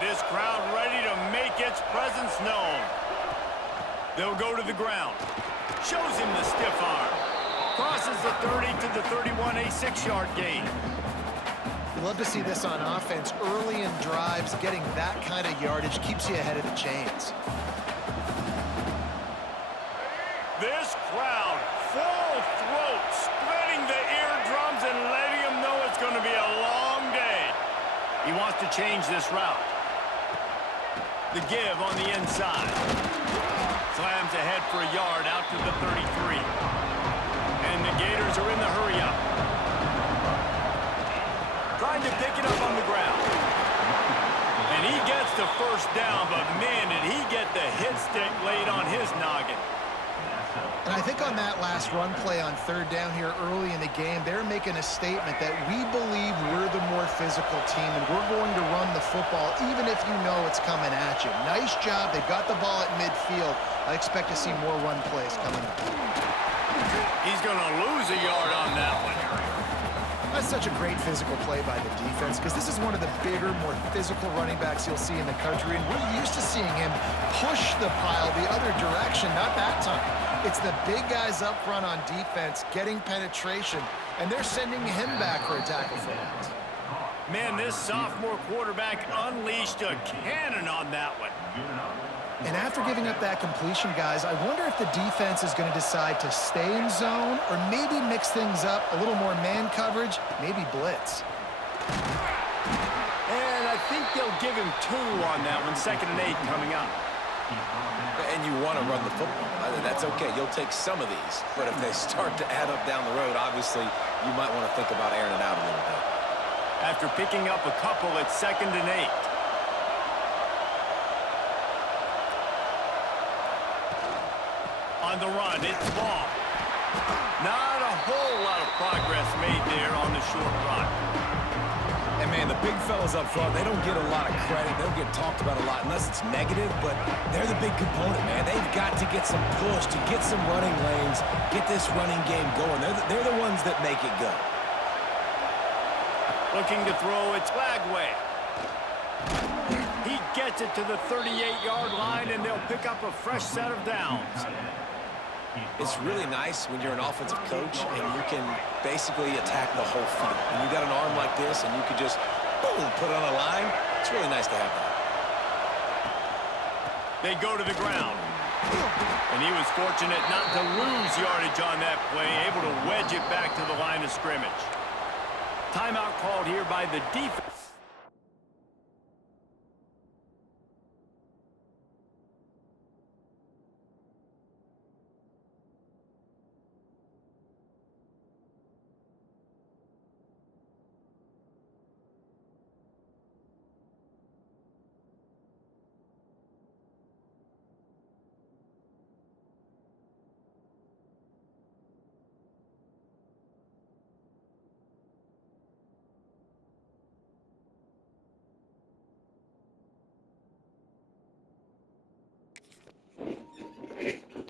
this crowd ready to make its presence known. They'll go to the ground. Shows him the stiff arm. Crosses the 30 to the 31, a 6-yard gain. You love to see this on offense. Early in drives, getting that kind of yardage keeps you ahead of the chains. This crowd, full throat, spreading the eardrums and letting them know it's going to be a long day. He wants to change this route. The give on the inside. Slams ahead for a yard out to the 33. And the Gators are in the hurry-up. Trying to pick it up on the ground. And he gets the first down, but man, did he get the hit stick laid on his noggin. And I think on that last run play on third down here early in the game, they're making a statement that we believe we're the more physical team and we're going to run the football even if you know it's coming at you. Nice job. They've got the ball at midfield. I expect to see more run plays coming up. He's going to lose a yard on that one. That's such a great physical play by the defense because this is one of the bigger, more physical running backs you'll see in the country, and we're used to seeing him push the pile the other direction, not that time. It's the big guys up front on defense getting penetration, and they're sending him back for a tackle for that. Man, this sophomore quarterback unleashed a cannon on that one. And after giving up that completion, guys, I wonder if the defense is going to decide to stay in zone or maybe mix things up, a little more man coverage, maybe blitz. And I think they'll give him 2 on that one, 2nd and 8 coming up. And you want to run the football. That's okay. You'll take some of these. But if they start to add up down the road, obviously, you might want to think about airing it out a little bit. After picking up a couple, it's 2nd and 8. On the run, it's long. Not a whole lot of progress made there on the short run. And, man, the big fellas up front, they don't get a lot of credit. They don't get talked about a lot unless it's negative, but they're the big component, man. They've got to get some push, to get some running lanes, get this running game going. They're the ones that make it go. Looking to throw, it's Flagway. He gets it to the 38-yard line, and they'll pick up a fresh set of downs. It's really nice when you're an offensive coach and you can basically attack the whole field. When you got an arm like this and you could just, boom, put it on a line, it's really nice to have that. They go to the ground. And he was fortunate not to lose yardage on that play, able to wedge it back to the line of scrimmage. Timeout called here by the defense.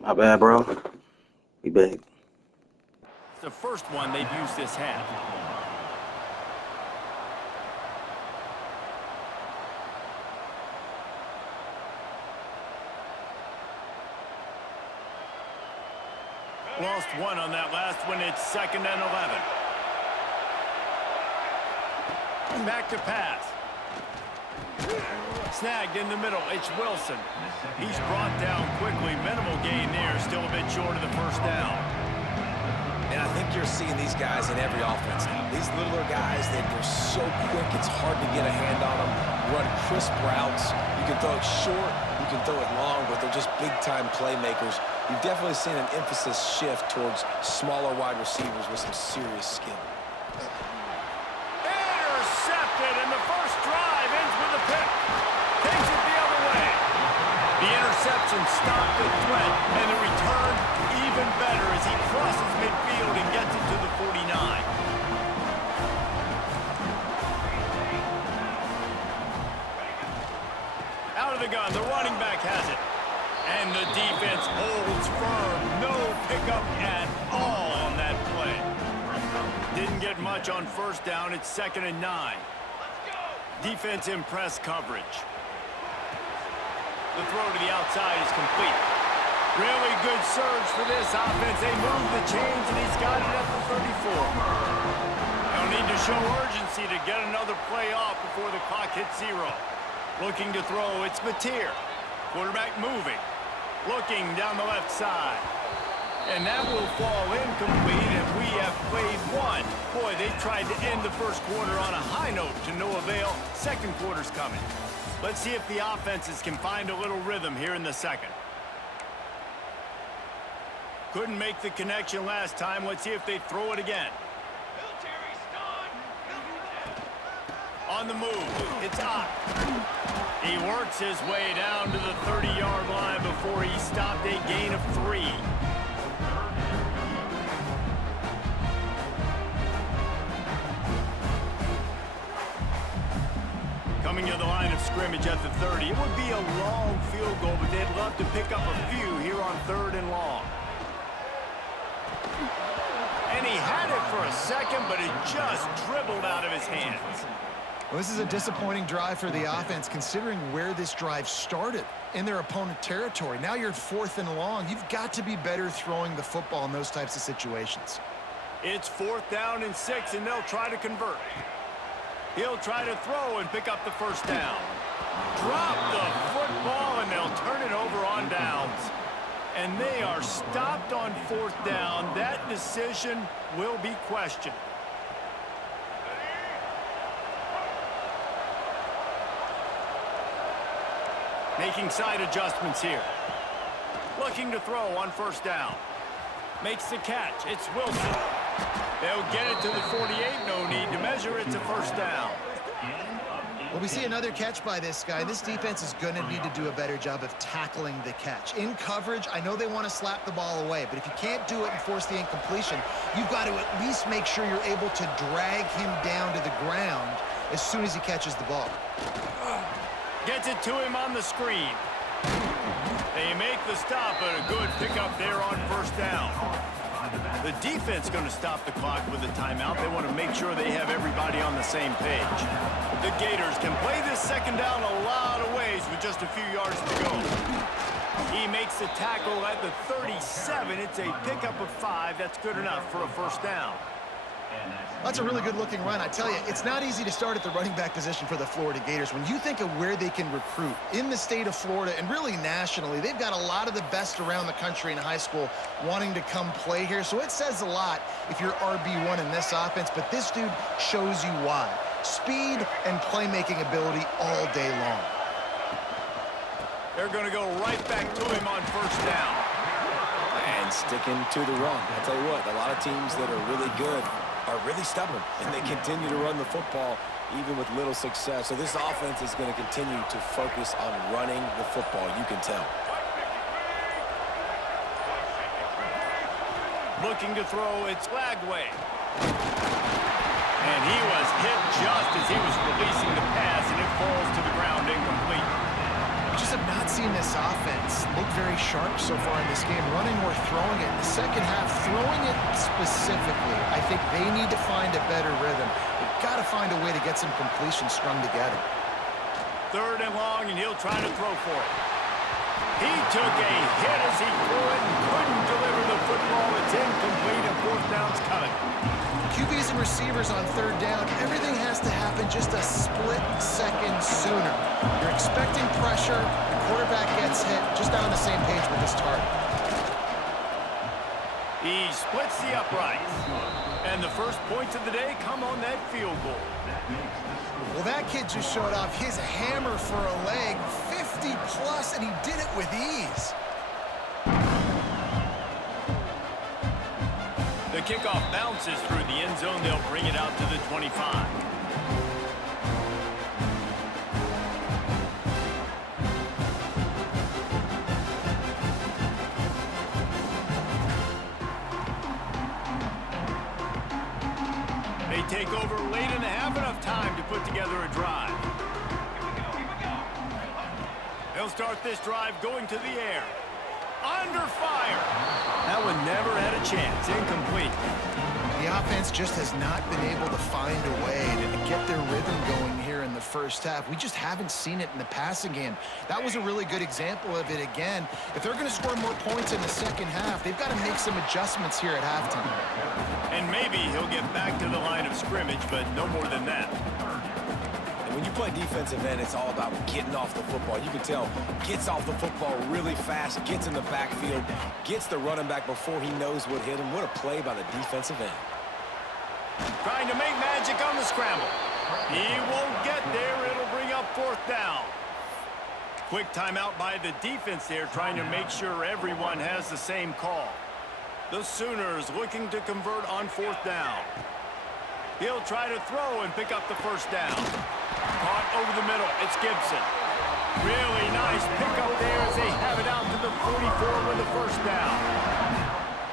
My bad, bro. We back. It's the first one they've used this half. Lost 1 on that last one. It's 2nd and 11. Back to pass. Snagged in the middle. It's Wilson. He's brought down quickly. Minimal gain there. Still a bit short of the first down. And I think you're seeing these guys in every offense now. These littler guys, they're so quick, it's hard to get a hand on them. Run crisp routes. You can throw it short, you can throw it long, but they're just big-time playmakers. You've definitely seen an emphasis shift towards smaller wide receivers with some serious skill. Intercepted, and the first drive ends with a pick. Takes it the other way. The interception stopped the threat, and the return even better as he crosses midfield and gets it to the 49. Out of the gun, the running back has it. And the defense holds firm. No pickup at all on that play. Didn't get much on first down. It's 2nd and 9. Defense in press coverage. The throw to the outside is complete. Really good surge for this offense. They move the chains, and he's got it at the 34. They'll need to show urgency to get another play off before the clock hits 0. Looking to throw, it's Mateer. Quarterback moving. Looking down the left side. And that will fall incomplete, and we have played one. Boy, they tried to end the first quarter on a high note to no avail. Second quarter's coming. Let's see if the offenses can find a little rhythm here in the second. Couldn't make the connection last time. Let's see if they throw it again. On the move, it's Ott. He works his way down to the 30-yard line before he stopped a gain of 3. Coming to the line of scrimmage at the 30. It would be a long field goal, but they'd love to pick up a few here on 3rd and long. And he had it for a second, but it just dribbled out of his hands. Well, this is a disappointing drive for the offense, considering where this drive started, in their opponent territory. Now you're at 4th and long. You've got to be better throwing the football in those types of situations. It's 4th down and 6, and they'll try to convert. He'll try to throw and pick up the first down. Drop the football, and they'll turn it over on downs. And they are stopped on 4th down. That decision will be questioned. Making side adjustments here. Looking to throw on 1st down. Makes the catch. It's Wilson. They'll get it to the 48. No need to measure. It's a 1st down. Well, we see another catch by this guy. This defense is going to need to do a better job of tackling the catch. In coverage, I know they want to slap the ball away, but if you can't do it and force the incompletion, you've got to at least make sure you're able to drag him down to the ground as soon as he catches the ball. Gets it to him on the screen. They make the stop, but a good pickup there on 1st down. The defense going to stop the clock with a timeout. They want to make sure they have everybody on the same page. The Gators can play this 2nd down a lot of ways with just a few yards to go. He makes the tackle at the 37. It's a pickup of 5. That's good enough for a 1st down. That's a really good-looking run. I tell you, it's not easy to start at the running back position for the Florida Gators. When you think of where they can recruit in the state of Florida and really nationally, they've got a lot of the best around the country in high school wanting to come play here. So it says a lot if you're RB1 in this offense, but this dude shows you why. Speed and playmaking ability all day long. They're going to go right back to him on 1st down. And sticking to the run. I tell you what, a lot of teams that are really good are really stubborn, and they continue to run the football even with little success. So this offense is going to continue to focus on running the football, you can tell. Looking to throw, it's Lagway. And he was hit just as he was releasing the pass, and it falls to the ground incomplete. We just have not seen this offense look very sharp so far in this game, running or throwing it. In the second half, throwing it specifically, I think they need to find a better rhythm. They've got to find a way to get some completions strung together. 3rd and long, and he'll try to throw for it. He took a hit as he threw it and couldn't deliver the football. It's incomplete, and 4th down's coming. QBs and receivers on 3rd down, everything has to happen just a split second sooner. You're expecting pressure, the quarterback gets hit, just not on the same page with his target. He splits the uprights, and the first points of the day come on that field goal. Well, that kid just showed off his hammer for a leg, 50 plus, and he did it with ease. The kickoff bounces through the end zone. They'll bring it out to the 25. They take over late in the half, enough time to put together a drive. They'll start this drive going to the air. Under fire. That one never had a chance. Incomplete. The offense just has not been able to find a way to get their rhythm going here in the the first half. We just haven't seen it in the passing game. That was a really good example of it again. If they're going to score more points in the second half, they've got to make some adjustments here at halftime. And maybe he'll get back to the line of scrimmage, but no more than that. And when you play defensive end, it's all about getting off the football. You can tell, gets off the football really fast, gets in the backfield, gets the running back before he knows what hit him. What a play by the defensive end. Trying to make magic on the scramble. He won't get there. It'll bring up fourth down. Quick timeout by the defense there, trying to make sure everyone has the same call. The Sooners looking to convert on fourth down. He'll try to throw and pick up the first down. Caught over the middle. It's Gibson. Really nice pickup there as they have it out to the 44 with the first down.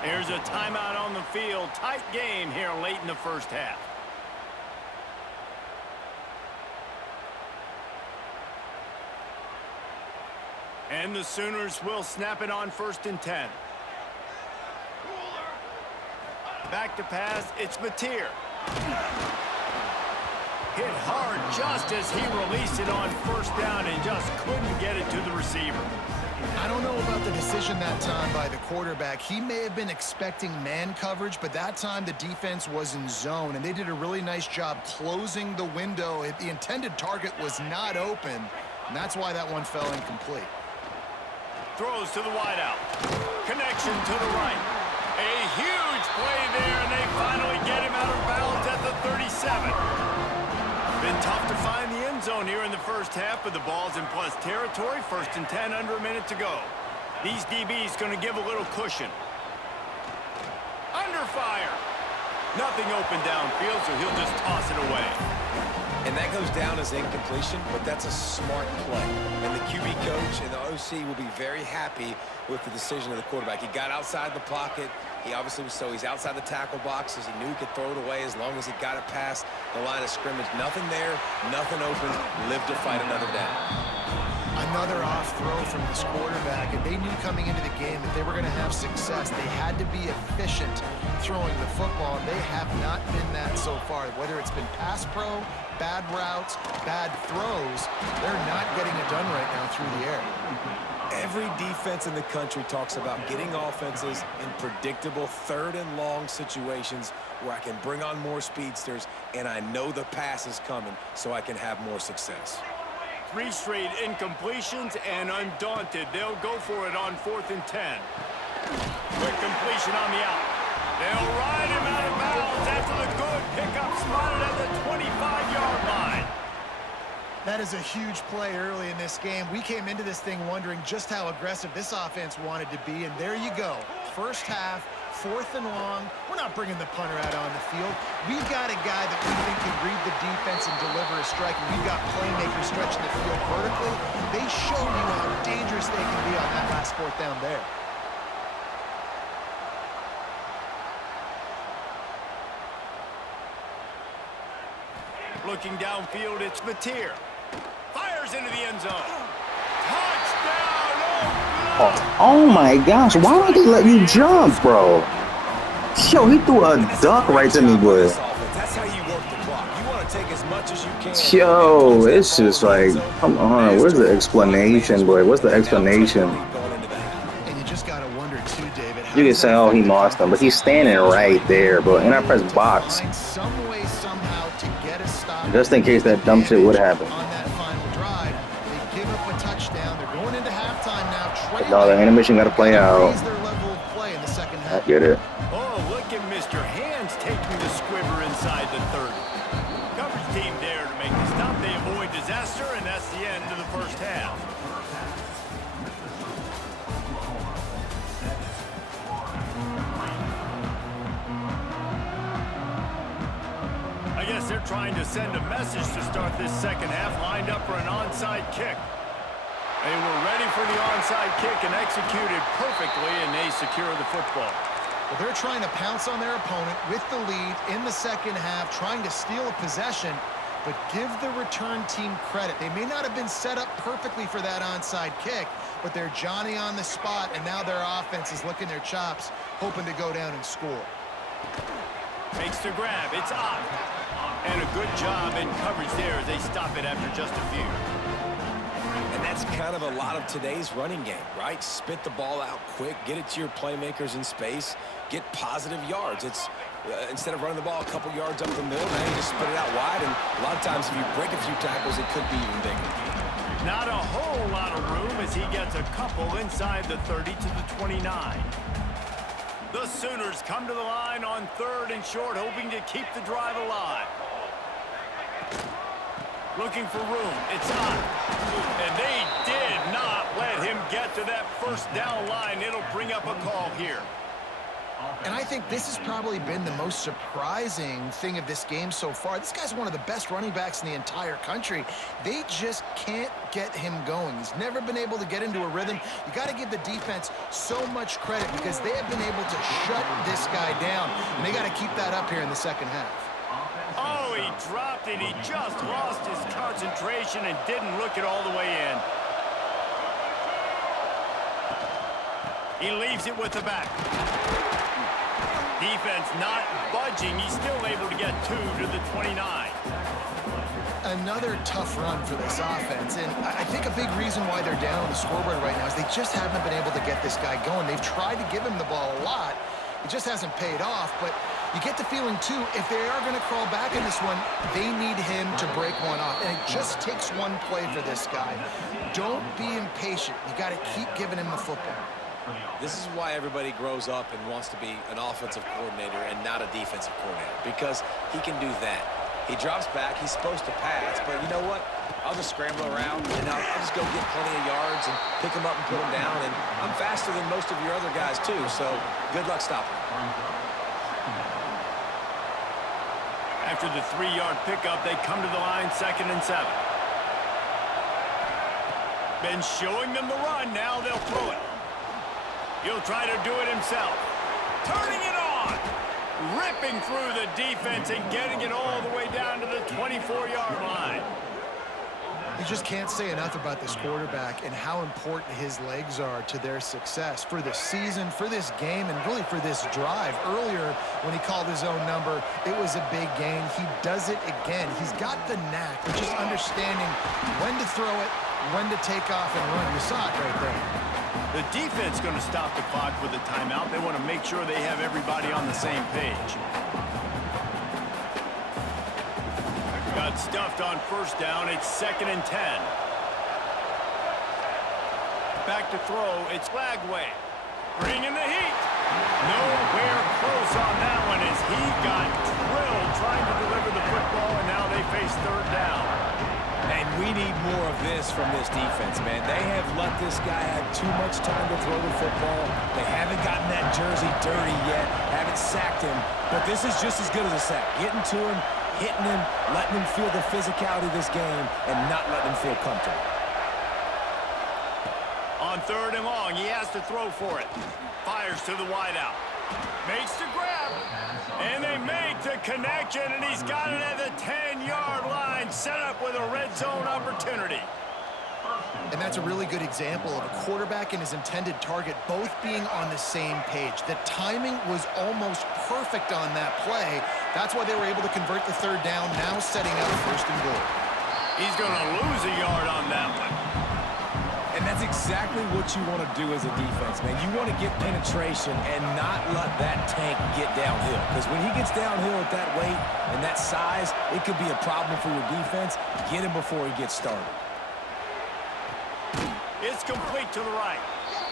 There's a timeout on the field. Tight game here late in the first half. And the Sooners will snap it on 1st and 10. Back to pass. It's Mateer. Hit hard just as he released it on first down and just couldn't get it to the receiver. I don't know about the decision that time by the quarterback. He may have been expecting man coverage, but that time the defense was in zone, and they did a really nice job closing the window. The intended target was not open, and that's why that one fell incomplete. Throws to the wideout. Connection to the right. A huge play there, and they finally get him out of bounds at the 37. Been tough to find the end zone here in the first half, but the ball's in plus territory. 1st and 10, under a minute to go. These DBs going to give a little cushion. Under fire. Nothing open downfield, so he'll just toss it away. And that goes down as incompletion, but that's a smart play. And the QB coach and the OC will be very happy with the decision of the quarterback. He got outside the pocket. He obviously was he's outside the tackle boxes. He knew he could throw it away as long as he got it past the line of scrimmage. Nothing there, nothing open. Live to fight another down. Another off throw from this quarterback, and they knew coming into the game that they were going to have success. They had to be efficient throwing the football, and they have not been that so far. Whether it's been pass pro, bad routes, bad throws, they're not getting it done right now through the air. Every defense in the country talks about getting offenses in predictable 3rd and long situations where I can bring on more speedsters, and I know the pass is coming, so I can have more success. 3 straight incompletions, and undaunted, they'll go for it on 4th and 10. Quick completion on the out. They'll ride him out of bounds after the good pickup spotted at the 25-yard line. That is a huge play early in this game. We came into this thing wondering just how aggressive this offense wanted to be, and there you go. First half, 4th and long. We're not bringing the punter out on the field. We've got a guy that we think can read the defense and deliver a strike, and we've got playmakers stretching the field vertically. They showed you how dangerous they can be on that last 4th down there. Looking downfield, it's Mateer. Fires into the end zone. Touchdown! Oh my gosh, why don't they let you jump, bro? Yo, he threw a duck right to me, boy. That's how you work the clock. You want to take as much as you can. Yo, it's just like, come on, where's the explanation, boy? What's the explanation? And you just got to wonder, too, David. You can say, oh, he lost him, but he's standing right there, bro. And I press box. Some way, somehow, to get a stop. Just in case that dumb shit would happen. On that final drive, they give up a touchdown. They're going into halftime now. But no, the animation got to play out. Raise their level of play in the second half. I get it. Oh, look at Mr. Hands taking the squibber inside the 30. Coverage team there to make the stop. They avoid disaster, and that's the end of the first half. I guess they're trying to send a message to start this second half, lined up for an onside kick. They were ready for the onside kick and executed perfectly, and they secure the football. Well, they're trying to pounce on their opponent with the lead in the second half, trying to steal a possession, but give the return team credit. They may not have been set up perfectly for that onside kick, but they're Johnny on the spot, and now their offense is licking their chops, hoping to go down and score. Makes the grab. It's up. And a good job in coverage there as they stop it after just a few. And that's kind of a lot of today's running game, right? Spit the ball out quick, get it to your playmakers in space, get positive yards. It's instead of running the ball a couple yards up the middle, now you just spit it out wide, and a lot of times if you break a few tackles, it could be even bigger. Not a whole lot of room as he gets a couple inside the 30 to the 29. The Sooners come to the line on 3rd and short, hoping to keep the drive alive. Looking for room. It's on. And they did not let him get to that first down line. It'll bring up a call here. And I think this has probably been the most surprising thing of this game so far. This guy's one of the best running backs in the entire country. They just can't get him going. He's never been able to get into a rhythm. You got to give the defense so much credit because they have been able to shut this guy down. And they got to keep that up here in the second half. Oh, he dropped it. He just lost his concentration and didn't look it all the way in. He leaves it with the back. Defense not budging. He's still able to get 2 to the 29. Another tough run for this offense, and I think a big reason why they're down on the scoreboard right now is they just haven't been able to get this guy going. They've tried to give him the ball a lot. It just hasn't paid off, but you get the feeling, too, if they are going to crawl back in this one, they need him to break one off, and it just takes one play for this guy. Don't be impatient. You got to keep giving him the football. This is why everybody grows up and wants to be an offensive coordinator and not a defensive coordinator, because he can do that. He drops back. He's supposed to pass, but you know what? I'll just scramble around, and I'll just go get plenty of yards and pick him up and put him down, and I'm faster than most of your other guys, too, so good luck stopping him. After the 3-yard pickup, they come to the line 2nd and 7. Been showing them the run. Now they'll throw it. He'll try to do it himself. Turning it on. Ripping through the defense and getting it all the way down to the 24-yard line. You just can't say enough about this quarterback and how important his legs are to their success for this season, for this game, and really for this drive. Earlier, when he called his own number, it was a big gain. He does it again. He's got the knack of just understanding when to throw it, when to take off and run. You saw it right there. The defense going to stop the clock with a timeout. They want to make sure they have everybody on the same page. Got stuffed on 1st down. It's 2nd and 10. Back to throw. It's Flagway. Bringing the heat. Nowhere close on that one as he got drilled trying to deliver the football, and now they face 3rd down. And we need more of this from this defense, man. They have let this guy have too much time to throw the football. They haven't gotten that jersey dirty yet, haven't sacked him, but this is just as good as a sack. Getting to him, hitting him, letting him feel the physicality of this game, and not letting him feel comfortable. On 3rd and long, he has to throw for it. Fires to the wideout. Makes the grab. And they make the connection, and he's got it at the 10-yard line, set up with a red zone opportunity. And that's a really good example of a quarterback and his intended target both being on the same page. The timing was almost perfect on that play. That's why they were able to convert the 3rd down, now setting up 1st and goal. He's going to lose a yard on that one. And that's exactly what you want to do as a defense, man. You want to get penetration and not let that tank get downhill. Because when he gets downhill at that weight and that size, it could be a problem for your defense. Get him before he gets started. It's complete to the right.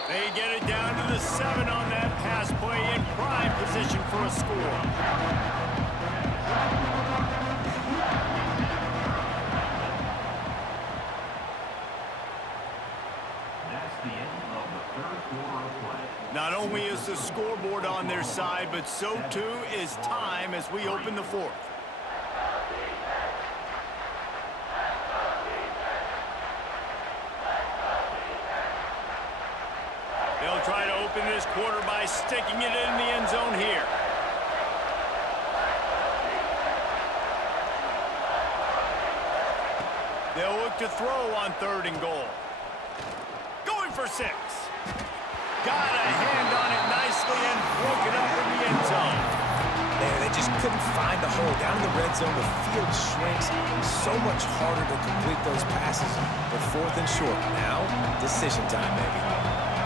They get it down to the 7 on that pass play in prime position for a score. Not only is the scoreboard on their side, but so too is time as we open the 4th. They'll try to open this quarter by sticking it in the end zone here. They'll look to throw on 3rd and goal. Going for 6. Got a hand on it nicely and broke it up in the end zone. They just couldn't find a hole. Down in the red zone, the field shrinks. So much harder to complete those passes. But 4th and short. Now, decision time, maybe.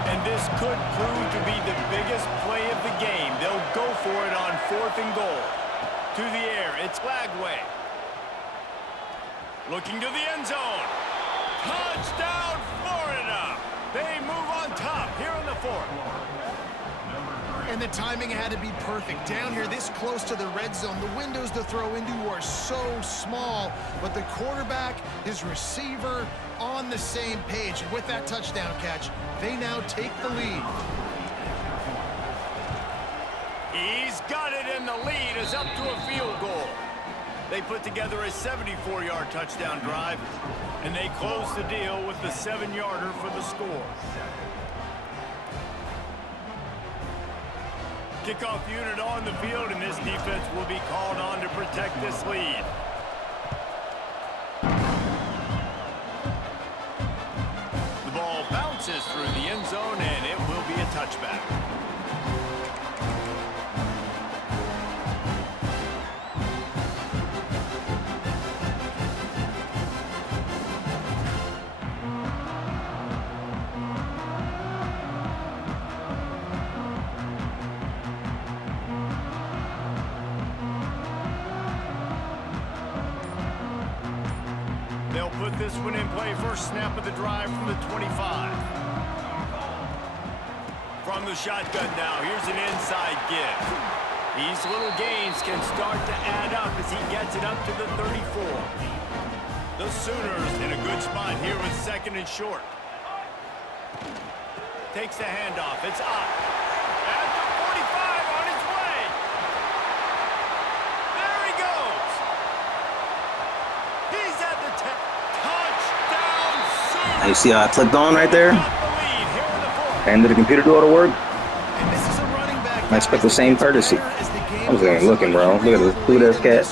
And this could prove to be the biggest play of the game. They'll go for it on 4th and goal. To the air, it's Flagway. Looking to the end zone. Touchdown, Florida! They move on top here in the 4th. And the timing had to be perfect. Down here, this close to the red zone, the windows to throw into are so small, but the quarterback, his receiver, on the same page. And with that touchdown catch, they now take the lead. He's got it, and the lead is up to a field goal. They put together a 74-yard touchdown drive, and they close the deal with the 7-yarder for the score. Kickoff unit on the field, and this defense will be called on to protect this lead. The ball bounces through the end zone, and it will be a touchback. They'll put this one in play. First snap of the drive from the 25. From the shotgun now, here's an inside give. These little gains can start to add up as he gets it up to the 34. The Sooners in a good spot here with 2nd and short. Takes the handoff. It's up. At the 45 on his way. There he goes. He's at the 10. Touchdown, Sooners. You see how I clicked on right there? And did the computer do all the work? And this is a running back. I expect the same courtesy. I was there looking, bro. Look at this cute-ass cat.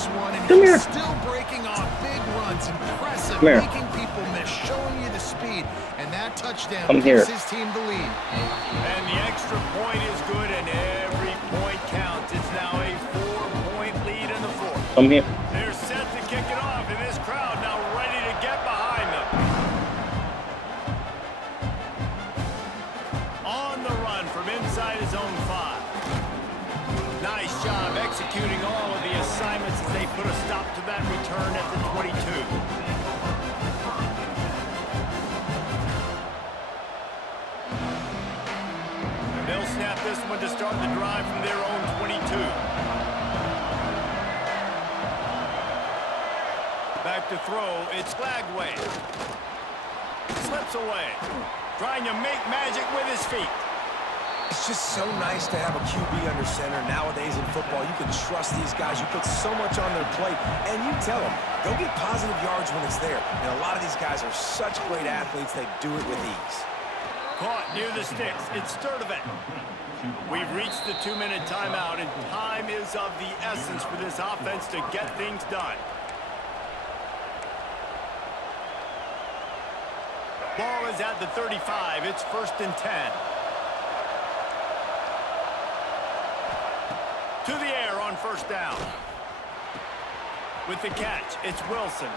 Come here. Still breaking off big runs. Impressive. Come here. Making people miss. Showing you the speed. And that touchdown Come here. gives his team the lead. And the extra point is good, and every point counts. It's now a 4-point lead in the 4th. Come here. They're set to kick it off, and this crowd now ready to get behind them. On the run from inside his own 5. Nice job executing all of the assignments as they put a stop to that return at the 22. They'll snap this one to start the drive from their own 22. Back to throw, it's Flagway. Slips away. Trying to make magic with his feet. It's just so nice to have a QB under center. Nowadays in football, you can trust these guys. You put so much on their plate, and you tell them, go get positive yards when it's there. And a lot of these guys are such great athletes, they do it with ease. Caught near the sticks. It's Sturdivant. We've reached the 2-minute timeout, and time is of the essence for this offense to get things done. Ball is at the 35. It's 1st and 10. To the air on 1st down. With the catch, it's Wilson.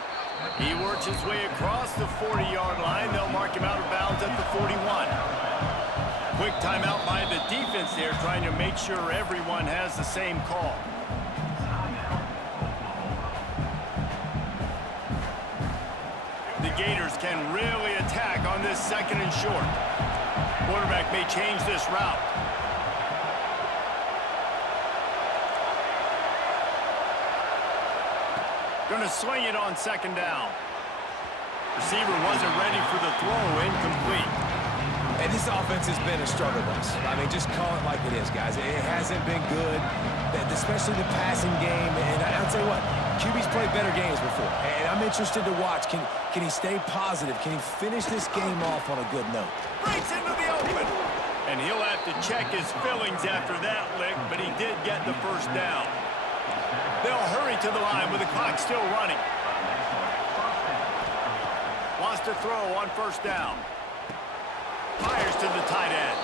He works his way across the 40-yard line. They'll mark him out of bounds at the 41. Quick timeout by the defense there, trying to make sure everyone has the same call. The Gators can really attack on this 2nd and short. Quarterback may change this route. Going to swing it on 2nd down. Receiver wasn't ready for the throw, incomplete. And this offense has been a struggle bus. I mean, just call it like it is, guys. It hasn't been good, especially the passing game. And I'll tell you what, QB's played better games before. And I'm interested to watch. Can he stay positive? Can he finish this game off on a good note? Breaks into the open. And he'll have to check his fillings after that lick, but he did get the 1st down. They'll hurry to the line with the clock still running. Wants to throw on 1st down. Fires to the tight end.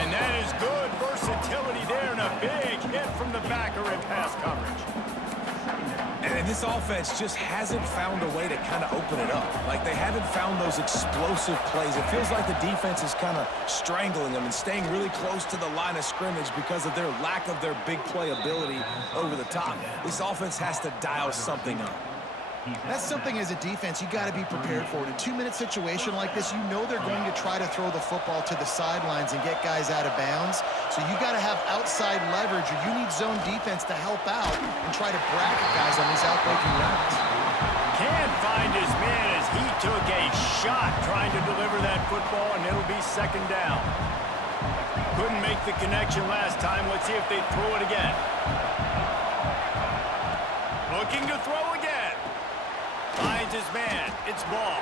And that is good versatility there and a big hit from the backer in pass coverage. And this offense just hasn't found a way to kind of open it up. Like, they haven't found those explosive plays. It feels like the defense is kind of strangling them and staying really close to the line of scrimmage because of their lack of their big play ability over the top. This offense has to dial something up. That's something as a defense you got to be prepared for. In a 2-minute situation like this, you know they're going to try to throw the football to the sidelines and get guys out of bounds. So you got to have outside leverage, or you need zone defense to help out and try to bracket guys on these outbreaking routes. Can't find his man as he took a shot trying to deliver that football, and it'll be second down. Couldn't make the connection last time. Let's see if they throw it again. Looking to throw again. Finds his man. It's ball.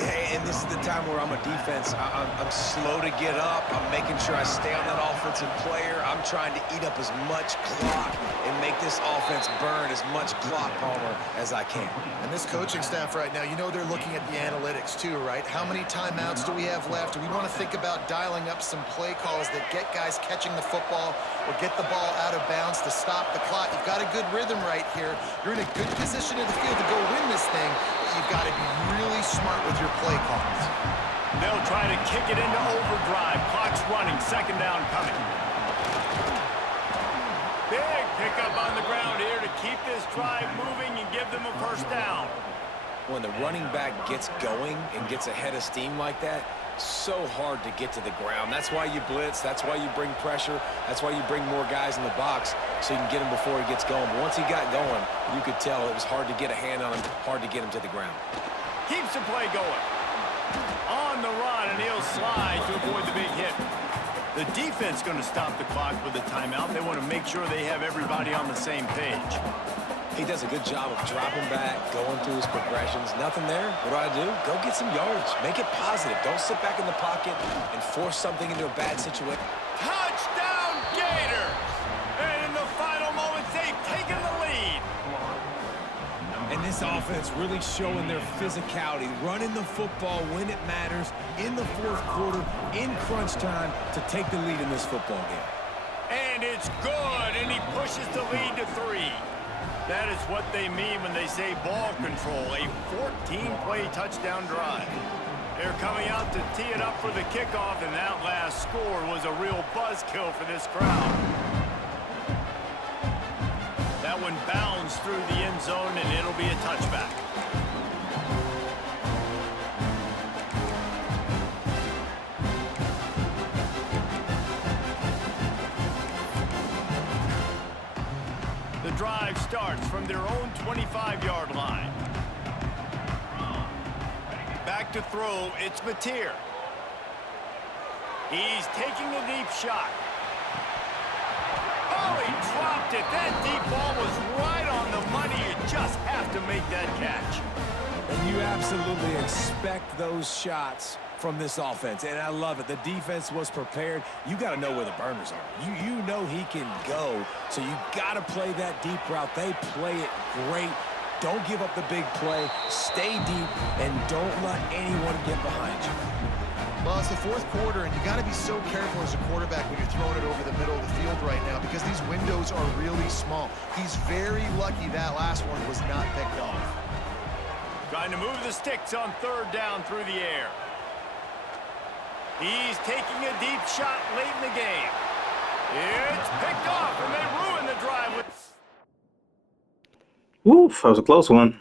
And this is the time where I'm a defense. I'm slow to get up. I'm making sure I stay on that offensive player. I'm trying to eat up as much clock and make this offense burn as much clock, Palmer, as I can. And this coaching staff right now, you know they're looking at the analytics too, right? How many timeouts do we have left? Do we want to think about dialing up some play calls that get guys catching the football or get the ball out of bounds to stop the clock? You've got a good rhythm right here. You're in a good position in the field to go win this thing, but you've got to be really smart with your play calls. They'll try to kick it into overdrive. Clock's running. Second down coming. Big pickup on the ground here to keep this drive moving and give them a first down. When the running back gets going and gets ahead of steam like that, so hard to get to the ground. That's why you blitz. That's why you bring pressure. That's why you bring more guys in the box so you can get him before he gets going. But once he got going, you could tell it was hard to get a hand on him, hard to get him to the ground. Keeps the play going. On the run, and he'll slide to avoid the big hit. The defense going to stop the clock with a timeout. They want to make sure they have everybody on the same page. He does a good job of dropping back, going through his progressions. Nothing there. What do? Go get some yards. Make it positive. Don't sit back in the pocket and force something into a bad situation. Touchdown, Gators! And in the final moments, they've taken the lead. And this offense really showing their physicality, running the football when it matters, in the fourth quarter, in crunch time, to take the lead in this football game. And it's good, and he pushes the lead to 3. That is what they mean when they say ball control, a 14-play touchdown drive. They're coming out to tee it up for the kickoff, and that last score was a real buzzkill for this crowd. That one bounds through the end zone, and it'll be a touchback. The drive starts from their own 25-yard line. Back to throw, it's Mateer. He's taking a deep shot. Oh, he dropped it. That deep ball was right on the money. You just have to make that catch. And you absolutely expect those shots from this offense, and I love it. The defense was prepared. You got to know where the burners are. You know he can go, so you got to play that deep route. They play it great. Don't give up the big play. Stay deep, and don't let anyone get behind you. Well, it's the fourth quarter, and you got to be so careful as a quarterback when you're throwing it over the middle of the field right now because these windows are really small. He's very lucky that last one was not picked off. Trying to move the sticks on third down through the air. He's taking a deep shot late in the game. It's picked off, and they ruin the drive. Oof, that was a close one.